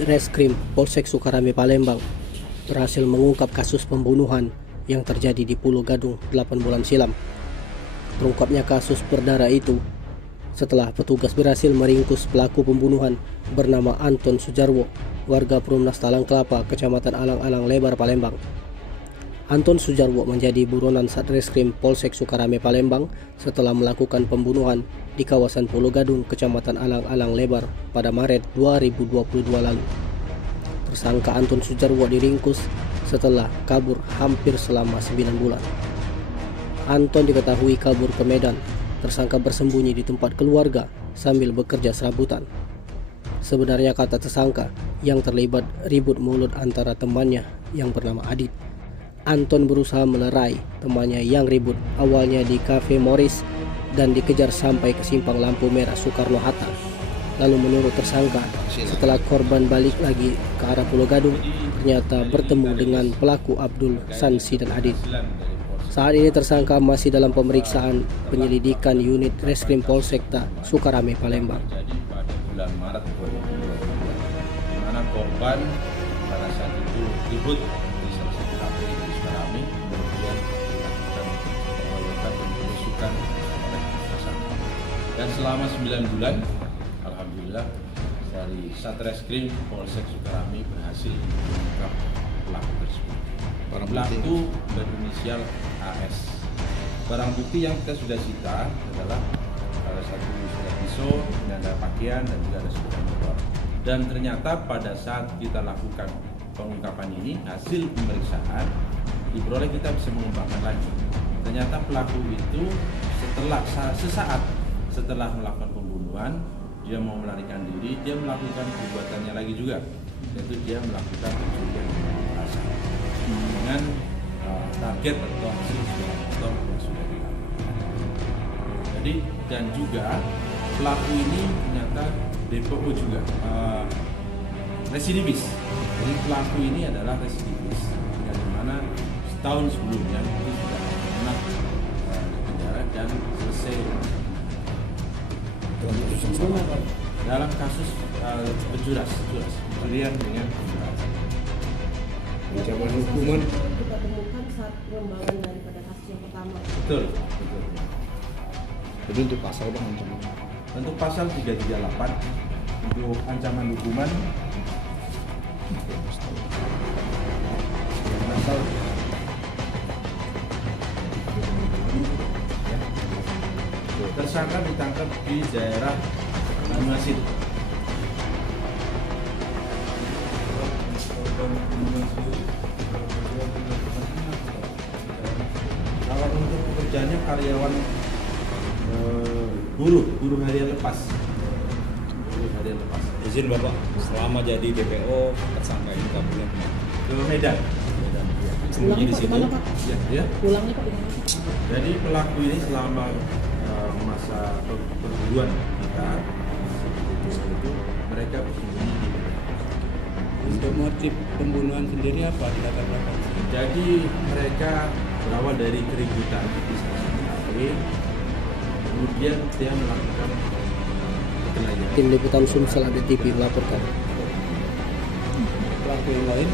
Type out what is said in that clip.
Unit Reskrim Polsek Sukarame Palembang berhasil mengungkap kasus pembunuhan yang terjadi di Pulau Gadung 8 bulan silam. Terungkapnya kasus berdarah itu setelah petugas berhasil meringkus pelaku pembunuhan bernama Anton Sujarwo, warga Perumnas Talang Kelapa, Kecamatan Alang-Alang Lebar, Palembang. Anton Sujarwo menjadi buronan Satreskrim Polsek Sukarame Palembang setelah melakukan pembunuhan di kawasan Pulau Gadung, Kecamatan Alang-Alang Lebar pada Maret 2022 lalu. Tersangka Anton Sujarwo diringkus setelah kabur hampir selama 9 bulan. Anton diketahui kabur ke Medan. Tersangka bersembunyi di tempat keluarga sambil bekerja serabutan. Sebenarnya kata tersangka yang terlibat ribut mulut antara temannya yang bernama Adit. Anton berusaha melerai temannya yang ribut awalnya di Cafe Morris dan dikejar sampai ke simpang lampu merah Soekarno-Hatta. Lalu menurut tersangka, setelah korban balik lagi ke arah Pulau Gadung, ternyata bertemu dengan pelaku Abdul, Sansi dan Adit. Saat ini tersangka masih dalam pemeriksaan penyelidikan Unit Reskrim Polsekta Sukarame Palembang. Jadi pada bulan Maret 2022, di mana korban pada saat itu ribut di salah satu kafe di Sukarame, kemudian dilakukan pengeroyokan dan penusukan oleh tersangka. Dan selama 9 bulan, alhamdulillah dari Satreskrim Polsek Sukarame berhasil mengungkap pelaku tersebut. Pelaku berinisial AS. Barang bukti yang kita sudah sita adalah salah satu surat pisau, ada pakaian dan juga ada sepeda motor. Dan ternyata pada saat kita lakukan pengungkapan ini, hasil pemeriksaan diperoleh kita bisa mengembangkan lagi. Ternyata pelaku itu sesaat setelah melakukan pembunuhan, dia mau melarikan diri, dia melakukan perbuatannya lagi juga, yaitu dia melakukan pencurian pasar dengan target atau hasil sepeda motor yang sudah dilakukan. Jadi dan juga pelaku ini ternyata DPO juga residivis. Jadi pelaku ini adalah residivis yang dimana setahun sebelumnya itu sudah pernah di penjara dan selesai dalam kasus pencurian dengan penjuras. Ancaman hukuman kita temukan saat pengembangan daripada kasus yang pertama. Betul. jadi untuk pasal bang ancaman Untuk pasal 338 untuk ancaman hukuman pasal tersangka ditangkap di daerah Banyuasin. Kalau untuk pekerjaannya karyawan buruh harian lepas. Izin Bapak, selama jadi DPO tersangka ini kabulnya Ke Medan. sembunyi di situ. Ya. Pulangnya Pak di mana? Jadi pelaku ini selama masa perburuan kita itu mereka bersembunyi di Medan. Untuk motif pembunuhan sendiri apa di latar belakang? Jadi mereka berawal dari keributan di salah satu kafe, kemudian dia melakukan perkelahian. Tim Liputan Sumsel ABTV melaporkan. Pelaku yang lain